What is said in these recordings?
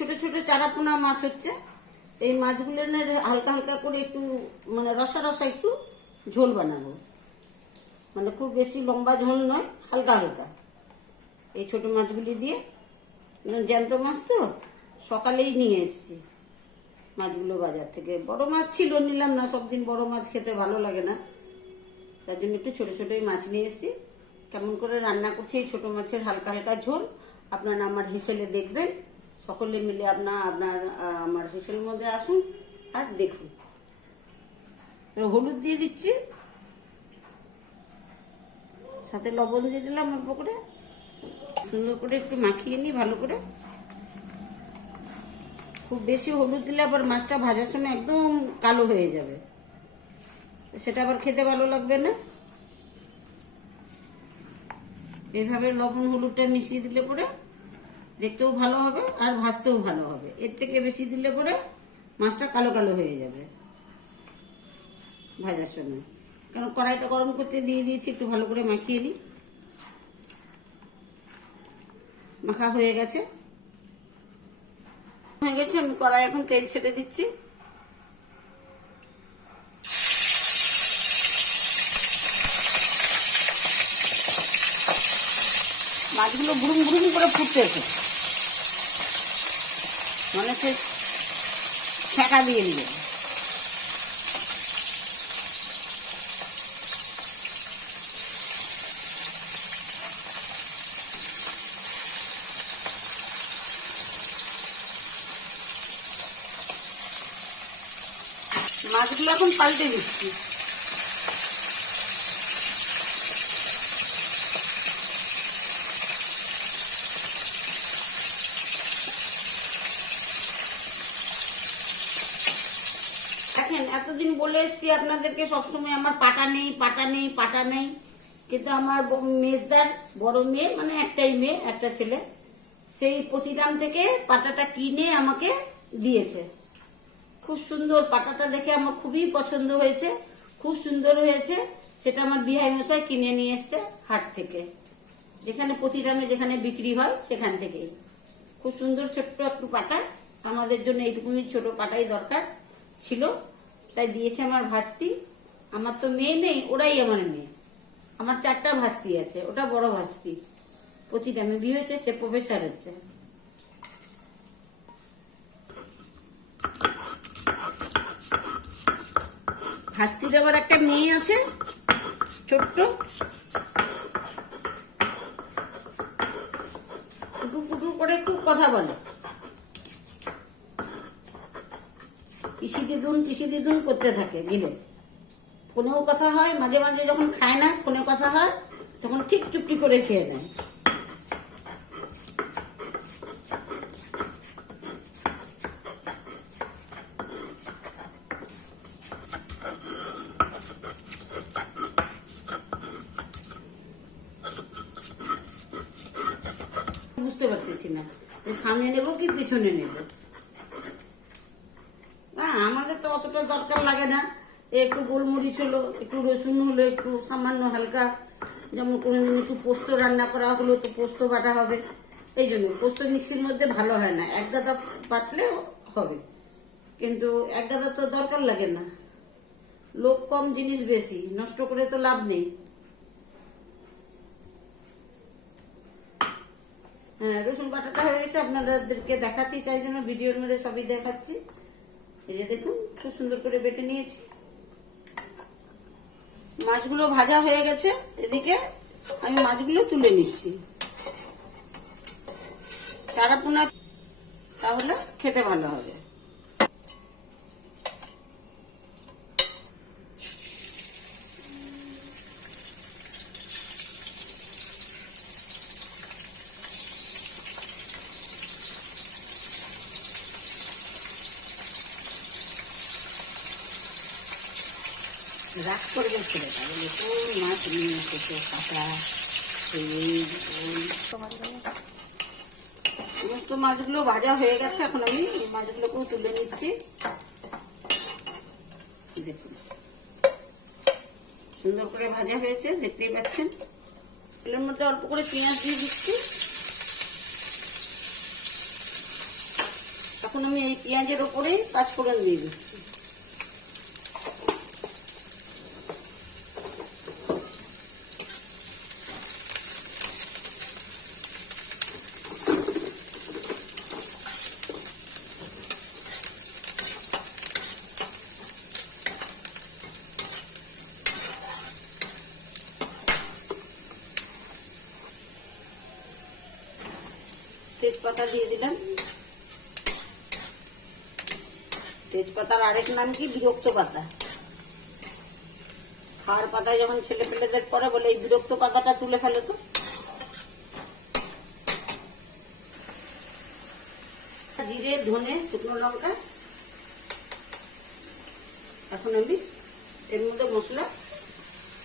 ছোট ছোট চারাপোনা মাছ হচ্ছে। এই মাছগুলো হালকা হালকা করে একটু মানে রসা রসা একটু ঝোল বানাবো, মানে খুব বেশি লম্বা ঝোল নয়, হালকা হালকা। এই ছোট মাছগুলি দিয়ে, জ্যান্ত মাছ তো সকালেই নিয়ে এসেছি মাছগুলো বাজার থেকে। বড় মাছ ছিল, নিলাম না, সব দিন বড় মাছ খেতে ভালো লাগে না, তার জন্য একটু ছোট ছোটই মাছ নিয়ে এসেছি। কেমন করে রান্না করছি এই ছোট মাছের হালকা হালকা ঝোল আপনারা আমার হেসেলে দেখবেন। সকলে মিলে আমার হেসেলের মধ্যে আসুন আর দেখুন। হলুদ দিয়ে দিচ্ছি, সাথে লবণ দিয়ে দিলাম অল্প করে, সুন্দর করে একটু মাখিয়ে নিই ভালো করে। খুব বেশি হলুদ দিলে আবার মাছটা ভাজার সময় একদম কালো হয়ে যাবে, সেটা আবার খেতে ভালো লাগবে না। এইভাবে লবণ হলুদটা মিশিয়ে দিলে পরে দেখতেও ভালো হবে আর ভাজতেও ভালো হবে। এর থেকে বেশি দিলে পরে মাছটা কালো কালো হয়ে যাবে ভাজার সময়। কারণ কড়াইটা গরম করতে দিয়ে দিয়েছি, একটু ভালো করে মাখিয়ে নিই। মাখা হয়ে গেছে, আমি কড়াই এখন তেল ছেড়ে দিচ্ছি। মাছগুলো বুড়ুম বুড়ুম করে ফুটতেছে, মানে সে ছ্যাঁকা দিয়ে নিবে। মাছগুলো এখন পাল্টে দিচ্ছি। দেখেন, এতদিন বলে এসছি আপনাদেরকে সবসময় আমার পাটা নেই পাটা নেই পাটা নেই, কিন্তু আমার মেজদার বড় মেয়ে, মানে একটাই মেয়ে একটা ছেলে, সেই প্রতিদান থেকে পাটাটা কিনে আমাকে দিয়েছে। খুব সুন্দর পাটাটা দেখে আমার খুবই পছন্দ হয়েছে, খুব সুন্দর হয়েছে। সেটা আমার বিহাই মশাই কিনে নিয়ে এসছে হাট থেকে, যেখানে প্রতিদামে যেখানে বিক্রি হয় সেখান থেকেই। খুব সুন্দর ছোট্ট একটু পাটা, আমাদের জন্য এইটুকুনি ছোট পাটাই দরকার ছিল, তাই দিয়েছে আমার ভাস্তি। আমার তো মেয়ে নেই, ওরাই আমার মেয়ে। আমার 4টা ভাস্তি আছে, ওটা বড় ভাস্তি, প্রতিদামে বিয়ে হয়েছে, সে প্রফেসর হচ্ছে। ভাস্তির আবার একটা মেয়ে আছে ছোট্ট, কুটু কুটু করে খুব কথা বলে, কিসি দিদুন করতে থাকে গিলে। ফোনেও কথা হয়, মাঝে মাঝে যখন খায় না ফোনে কথা হয়, তখন ঠিক চুপটি করে খেয়ে নেয়। বুঝতে পারতেছি না সামনে নেব কি পিছনে নেব। আমাদের তো অতটা দরকার লাগে না, একটু গোলমরিচ হলো, একটু রসুন হলো, একটু সামান্য হালকা, যেমন কোনোদিন একটু পোস্ত রান্না করা হলো তো পোস্ত বাটা হবে, এই জন্য পোস্ত মিক্সির মধ্যে ভালো হয় না, এক গাদা বাটলে হবে, কিন্তু এক গাদা তো দরকার লাগে না। লোক কম, জিনিস বেশি, নষ্ট করে তো লাভ নেই। হ্যাঁ, রসুন বাটাটা হয়ে গেছে, আপনাদেরকে দেখাচ্ছি, তাই জন্য ভিডিওর মধ্যে সবই দেখাচ্ছি। এই যে দেখুন, খুব সুন্দর করে বেটে নিয়েছি। মাছগুলো ভাজা হয়ে গেছে, এদিকে আমি মাছগুলো তুলে নিচ্ছি। চারাপোনা তাহলে খেতে ভালো হবে। রাগ করবে ছেলেটা, বলে কোন মাছ নিয়ে এসেছে কাঁকড়া, সমস্ত মাছগুলো ভাজা হয়ে গেছে। এখন আমি এই মাছগুলোকেও তুলে নিচ্ছি। দেখুন সুন্দর করে ভাজা হয়েছে, দেখতেই পাচ্ছেন। তেলের মধ্যে অল্প করে পেঁয়াজ দিয়ে দিচ্ছি। এখন আমি এই পেঁয়াজের ওপরেই পাঁচফোড়ন দিয়ে দিচ্ছি। তেজপাতা দিয়ে দিলাম। তেজপাতার আরেক নাম কি বিরক্ত পাতা। খাওয়ার পাতায় যখন ছেলে পেলেদের পরে বলে এই বিরক্ত পাতাটা তুলে ফেলো তো। জিরে, ধনে, শুকনো লঙ্কা। এখন আমি এর মধ্যে মশলা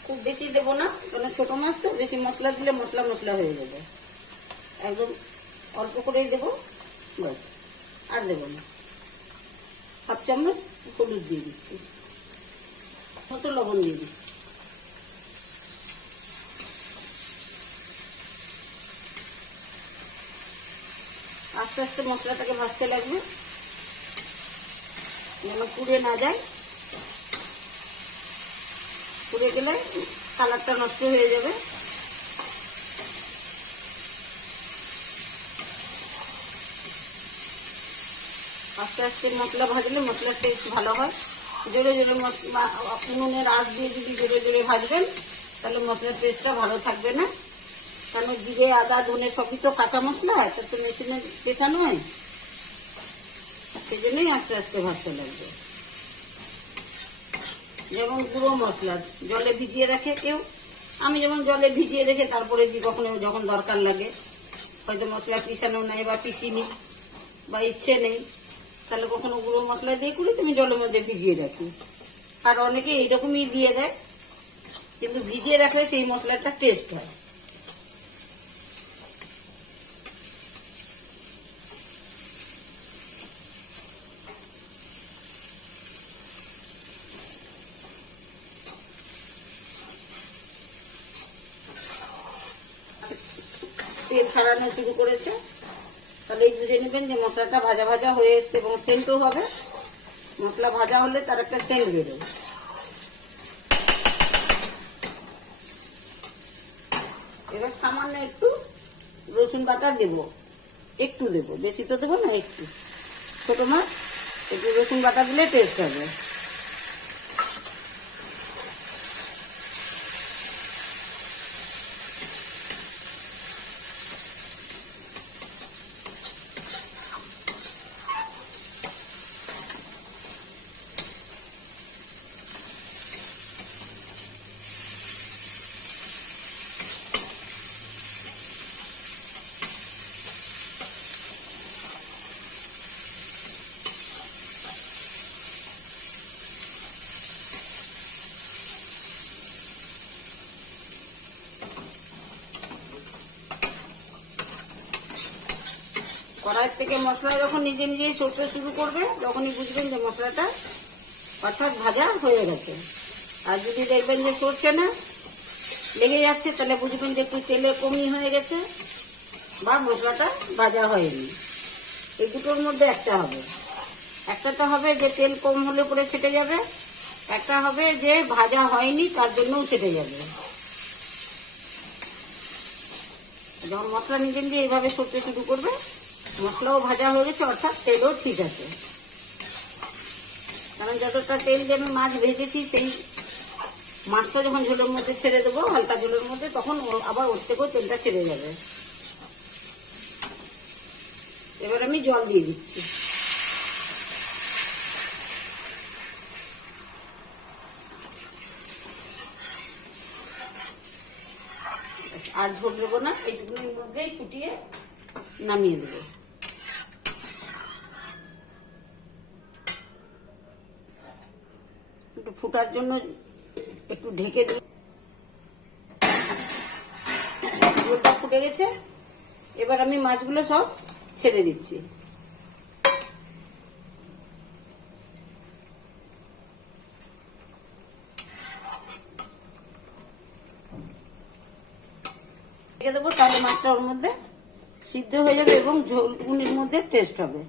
খুব বেশি দেবো না, কারণ ছোট মাছ তো, বেশি মশলা দিলে মশলা মশলা হয়ে যাবে। একদম অল্প করেই দেবো, ব্যাস, আর দেবো না। হাফ চামচ হলুদ দিয়ে দিচ্ছি, মতো লবণ দিয়ে দিচ্ছি। আস্তে আস্তে মশলাটাকে ভাজতে লাগবে যেন পুড়ে না যায়। পুড়ে গেলে কালারটা নষ্ট হয়ে যাবে। আস্তে আস্তে মশলা ভাজলে মশলার টেস্ট ভালো হয়। জোরে জোরে উনুনের আঁচ দিয়ে যদি জোরে জোরে ভাজবেন তাহলে মশলার টেস্টটা ভালো থাকবে না, কারণ জিরে, আদা, ধনে সবই তো কাঁচা মশলা, এটা তো মেশিনে পেশানো হয়, সেই জন্যই আস্তে আস্তে ভাজতে লাগবে। যেমন গুঁড়ো মশলা জলে ভিজিয়ে রাখে কেউ, আমি যেমন জলে ভিজিয়ে রেখে তারপরে দিই কখনো যখন দরকার লাগে, হয়তো মশলা পিসানো নেই বা পিসিনি বা ইচ্ছে নেই, তাহলে কখনো গুঁড়ো মশলা দিয়ে করি তুমি জলের মধ্যে ভিজিয়ে রাখি। আর অনেকে এইরকমই দিয়ে দেয়, কিন্তু ভিজিয়ে রাখলে সেই মশলাটা টেস্ট হয়। তেল ছাড়ানো শুরু করেছে, তাহলে বুঝে নেবেন যে মশলাটা ভাজা ভাজা হয়ে এসছে এবং সেন্টও হবে। মশলা ভাজা হলে তার একটা সেন্ট বেরোয়। এবার সামান্য একটু রসুন বাটা দেবো, একটু দেবো, বেশি তো দেবো না, একটু। ছোট মাছ একটু রসুন বাটা দিলে টেস্ট হবে। কড়াই থেকে মশলা যখন নিজে নিজেই সরতে শুরু করবে তখনই বুঝবেন যে মশলাটা অর্থাৎ ভাজা হয়ে গেছে। আর যদি দেখবেন যে সরছে না, লেগে যাচ্ছে, তাহলে বুঝবেন যে একটু তেলে কমই হয়ে গেছে বা মশলাটা ভাজা হয়নি। এই দুটোর মধ্যে একটা হবে। একটা তো হবে যে তেল কম হলে পরে ছেটে যাবে, একটা হবে যে ভাজা হয়নি তার জন্যও ছেটে যাবে। যখন মশলা নিজে নিজে এইভাবে সরতে শুরু করবে, মশলাও ভাজা হয়ে গেছে, অর্থাৎ তেলও ঠিক আছে। কারণ যতটা তেল যে আমি মাছ ভেজেছি সেই মাছটা যখন ঝোলের মধ্যে ছেড়ে দেবো, হালকা ঝোলের মধ্যে, তখন আবার ওর থেকেও তেলটা ছেড়ে যাবে। এবার আমি জল দিয়ে দিচ্ছি। আর ঝোল দেবো না, এইটুকুনির মধ্যেই ফুটিয়ে নামিয়ে দেবো। একটু ফুটার জন্য একটু ঢেকে দেব। ঝোলটা ফুটে গেছে, এবার আমি মাছগুলো সব ছেড়ে দিচ্ছি। ঢেকে দেবো, তাহলে মাছটা ওর মধ্যে সিদ্ধ হয়ে যাবে এবং ঝোলগুলির মধ্যে টেস্ট হবে।